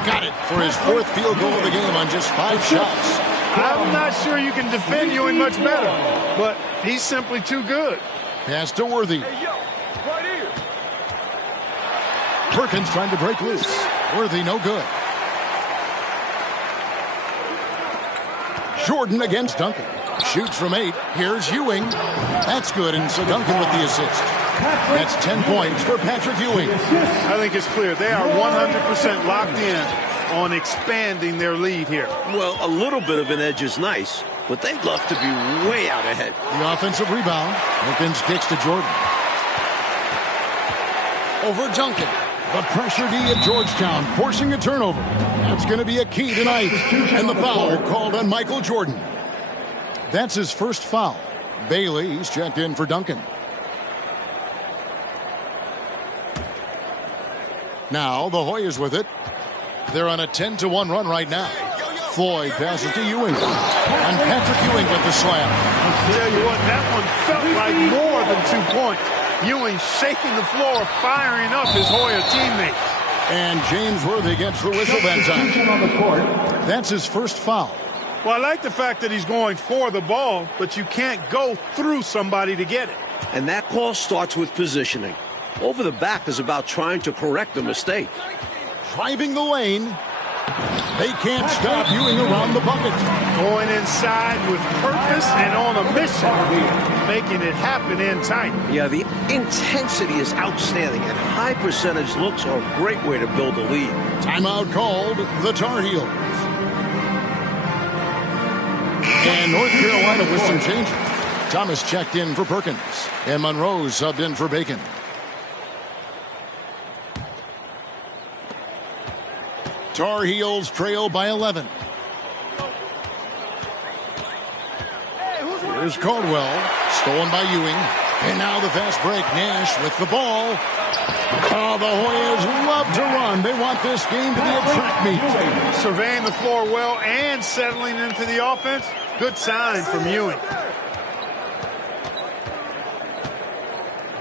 Got it for his 4th field goal of the game on just 5 shots. I'm not sure you can defend Ewing much better, but he's simply too good. Pass to Worthy. Perkins trying to break loose. Worthy no good. Jordan against Duncan. Shoots from 8. Here's Ewing. That's good, and so Duncan with the assist. That's 10 points for Patrick Ewing. I think it's clear they are 100% locked in on expanding their lead here. Well, a little bit of an edge is nice, but they'd love to be way out ahead. The offensive rebound. Perkins kicks to Jordan. Over Duncan. The pressure D at Georgetown, forcing a turnover. That's going to be a key tonight. And the foul called on Michael Jordan. That's his first foul. Bailey, he's checked in for Duncan. Now the Hoyas with it. They're on a 10-1 run right now. Floyd passes to Ewing. And Patrick Ewing with the slam. I'll tell you what, that one felt like more than 2 points. Ewing shaking the floor, firing up his Hoya teammates. And James Worthy gets the whistle that time. That's his first foul. Well, I like the fact that he's going for the ball, but you can't go through somebody to get it. And that call starts with positioning. Over the back is about trying to correct a mistake. Driving the lane. They can't stop Ewing around the bucket. Going inside with purpose and on a mission, making it happen in tight. Yeah, the intensity is outstanding, and high percentage looks are a great way to build a lead. Timeout called the Tar Heels. And North Carolina with some changes. Thomas checked in for Perkins, and Monroe subbed in for Bacon. Tar Heels trail by 11. Here's Caldwell, stolen by Ewing. And now the fast break. Nash with the ball. Oh, the Hoyas love to run. They want this game to be a track meet. Surveying the floor well and settling into the offense. Good sign from Ewing.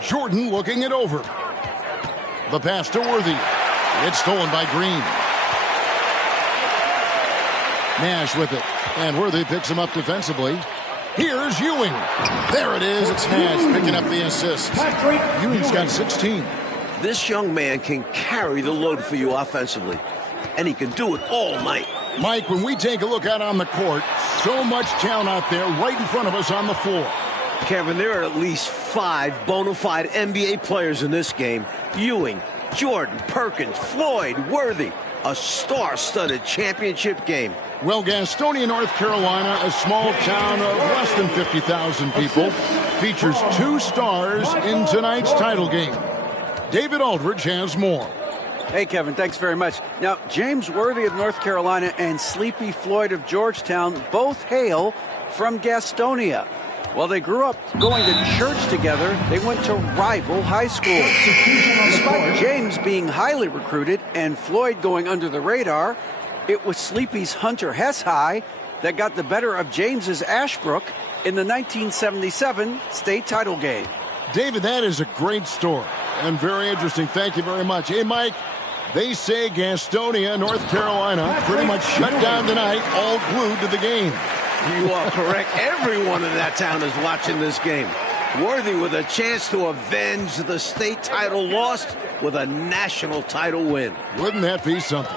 Jordan looking it over. The pass to Worthy. It's stolen by Green. Nash with it. And Worthy picks him up defensively. Here's Ewing. There it is. It's Nash picking up the assist. Ewing's got 16. This young man can carry the load for you offensively, and he can do it all night. Mike, when we take a look out on the court, so much talent out there right in front of us on the floor. Kevin, there are at least 5 bona fide NBA players in this game. Ewing, Jordan, Perkins, Floyd, Worthy. A star-studded championship game. Well, Gastonia, North Carolina, a small town of less than 50,000 people, features 2 stars in tonight's title game. David Aldridge has more. Hey, Kevin, thanks very much. Now, James Worthy of North Carolina and Sleepy Floyd of Georgetown both hail from Gastonia. While they grew up going to church together, they went to rival high schools. Despite James being highly recruited and Floyd going under the radar, it was Sleepy's Hunter Hess High that got the better of James's Ashbrook in the 1977 state title game. David, that is a great story and very interesting. Thank you very much. Hey, Mike, they say Gastonia, North Carolina, pretty much shut down tonight, all glued to the game. You are correct. Everyone in that town is watching this game. Worthy with a chance to avenge the state title lost with a national title win. Wouldn't that be something?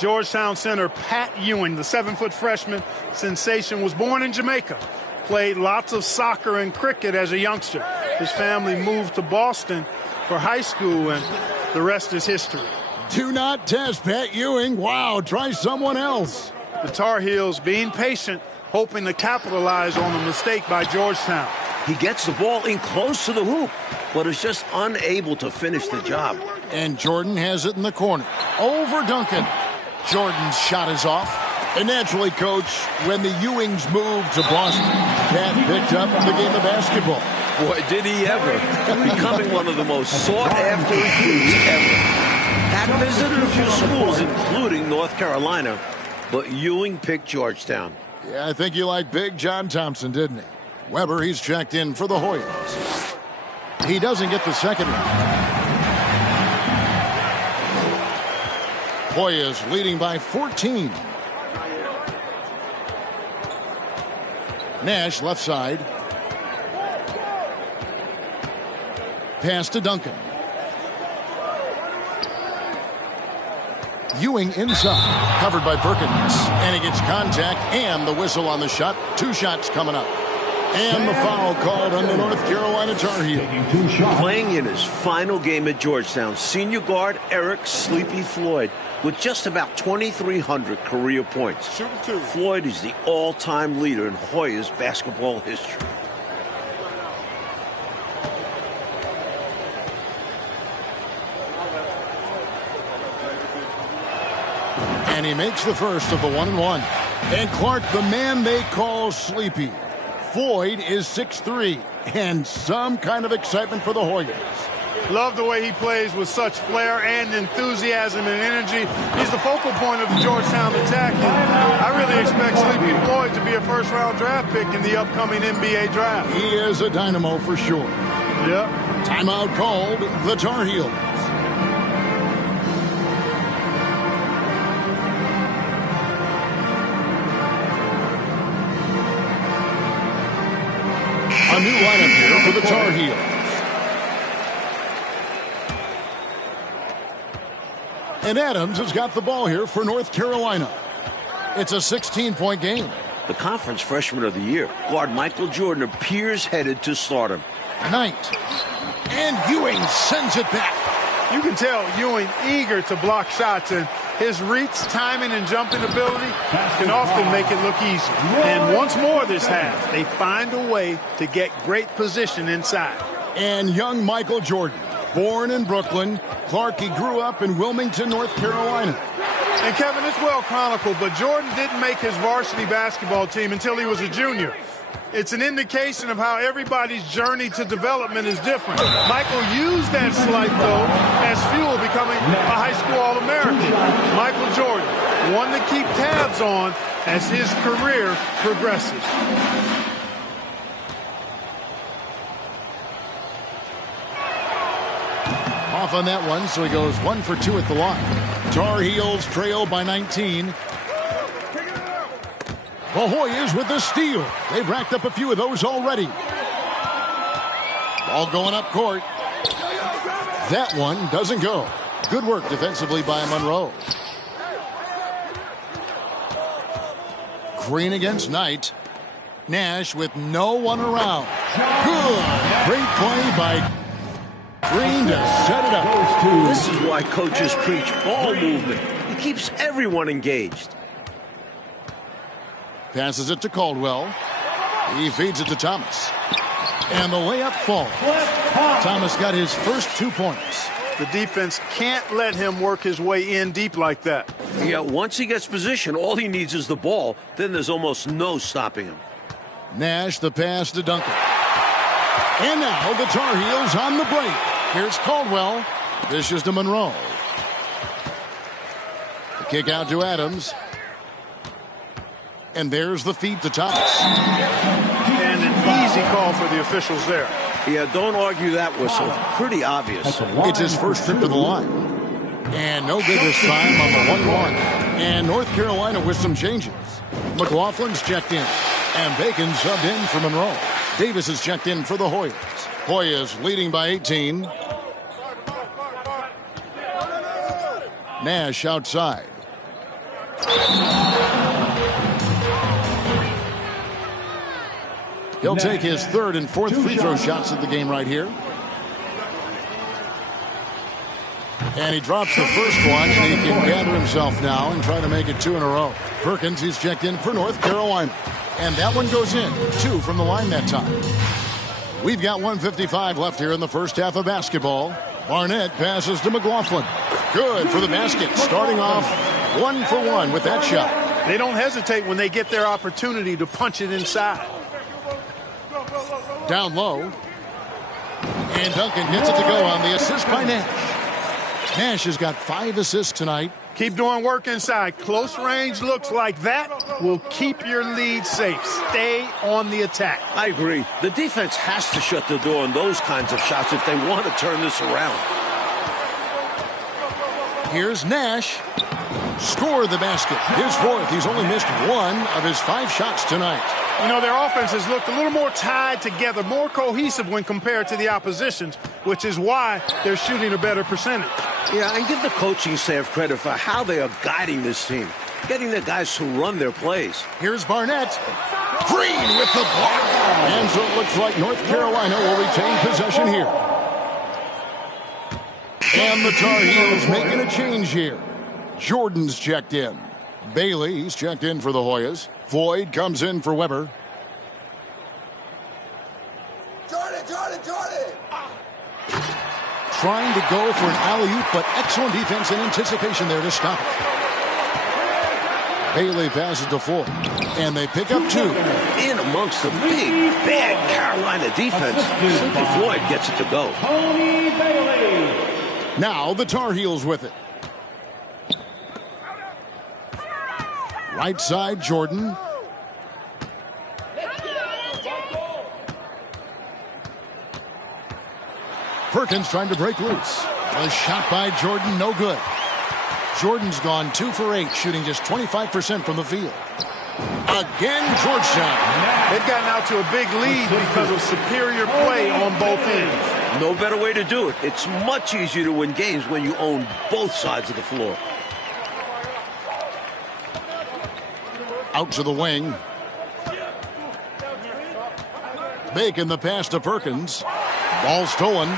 Georgetown center Pat Ewing, the 7-foot freshman sensation, was born in Jamaica. Played lots of soccer and cricket as a youngster. His family moved to Boston for high school, and the rest is history. Do not test Pat Ewing. Wow, try someone else. The Tar Heels being patient, hoping to capitalize on a mistake by Georgetown. He gets the ball in close to the hoop, but is just unable to finish the job. And Jordan has it in the corner. Over Duncan. Jordan's shot is off. And naturally, Coach, when the Ewings moved to Boston, that picked up the game of basketball. Boy, did he ever. Becoming one of the most sought-after recruits ever. Had visited a few schools, including North Carolina, but Ewing picked Georgetown. Yeah, I think you liked Big John Thompson, didn't he? Weber, he's checked in for the Hoyas. He doesn't get the second one. Hoyas leading by 14. Nash left side. Pass to Duncan. Ewing inside, covered by Perkins, and he gets contact and the whistle on the shot. 2 shots coming up. And the foul called on the North Carolina Tar Heels. Playing in his final game at Georgetown, senior guard Eric Sleepy Floyd with just about 2,300 career points. Floyd is the all-time leader in Hoyas basketball history. And he makes the first of the 1-and-1. And Clark, the man they call Sleepy. Floyd is 6'3", and some kind of excitement for the Hoyas. Love the way he plays with such flair and enthusiasm and energy. He's the focal point of the Georgetown attack, and I really expect Sleepy Floyd to be a first-round draft pick in the upcoming NBA draft. He is a dynamo for sure. Yep. Timeout called, the Tar Heels. A new lineup here for the Tar Heels. And Adams has got the ball here for North Carolina. It's a 16-point game. The conference freshman of the year, guard Michael Jordan, appears headed to stardom. Knight. And Ewing sends it back. You can tell Ewing eager to block shots, and his reach, timing, and jumping ability can often make it look easy. And once more this half, they find a way to get great position inside. And young Michael Jordan, born in Brooklyn. Clark, he grew up in Wilmington, North Carolina. And Kevin, it's well chronicled, but Jordan didn't make his varsity basketball team until he was a junior. It's an indication of how everybody's journey to development is different. Michael used that slight, though, as fuel, becoming a high school All-American. Michael Jordan, one to keep tabs on as his career progresses. Off on that one, so he goes 1 for 2 at the line. Tar Heels trail by 19. The Hoyas with the steal. They've racked up a few of those already. Ball going up court. That one doesn't go. Good work defensively by Monroe. Green against Knight. Nash with no one around. Good. Great play by Green to set it up. This is why coaches preach ball movement. It keeps everyone engaged. Passes it to Caldwell. He feeds it to Thomas. And the layup falls. Thomas got his first 2 points. The defense can't let him work his way in deep like that. Yeah, once he gets position, all he needs is the ball. Then there's almost no stopping him. Nash the pass to Duncan. And now the Tar Heels on the break. Here's Caldwell. Dishes to Monroe. The kick out to Adams. And there's the feed to Thomas. And an easy call for the officials there. Yeah, don't argue that whistle. Pretty obvious. It's his first trip to the line. And no good this time on the 1-1. And North Carolina with some changes. McLaughlin's checked in. And Bacon subbed in for Monroe. Davis is checked in for the Hoyas. Hoyas leading by 18. Nash outside. He'll take his third and fourth free throw shots of the game right here. And he drops the first one, and he can gather himself now and try to make it 2 in a row. Perkins, he's checked in for North Carolina. And that one goes in. 2 from the line that time. We've got 1:55 left here in the first half of basketball. Barnett passes to McLaughlin. Good for the basket. Starting off 1 for 1 with that shot. They don't hesitate when they get their opportunity to punch it inside. Down low. And Duncan gets it to go on the assist by Nash. Nash has got 5 assists tonight. Keep doing work inside. Close range looks like that will keep your lead safe. Stay on the attack. I agree. The defense has to shut the door on those kinds of shots if they want to turn this around. Here's Nash. Score the basket. His 4th. He's only missed 1 of his 5 shots tonight. You know, their offense has looked a little more tied together, more cohesive when compared to the opposition's, which is why they're shooting a better percentage. Yeah, and give the coaching staff credit for how they are guiding this team, getting the guys to run their plays. Here's Barnett. Green with the block. And so it looks like North Carolina will retain possession here. And the Tar Heels making a change here. Jordan's checked in. Bailey, he's checked in for the Hoyas. Floyd comes in for Weber. Jordan! Trying to go for an alley-oop, but excellent defense and anticipation there to stop it. Bailey passes to Floyd, and they pick up 2. In amongst the big, bad Carolina defense, Simply Floyd gets it to go. Tony Bailey. Now the Tar Heels with it. Right side, Jordan. Perkins trying to break loose. A shot by Jordan, no good. Jordan's gone 2 for 8, shooting just 25% from the field. Again, Georgetown. They've gotten out to a big lead because of superior play on both ends. No better way to do it. It's much easier to win games when you own both sides of the floor. Out to the wing. Making the pass to Perkins. Ball stolen.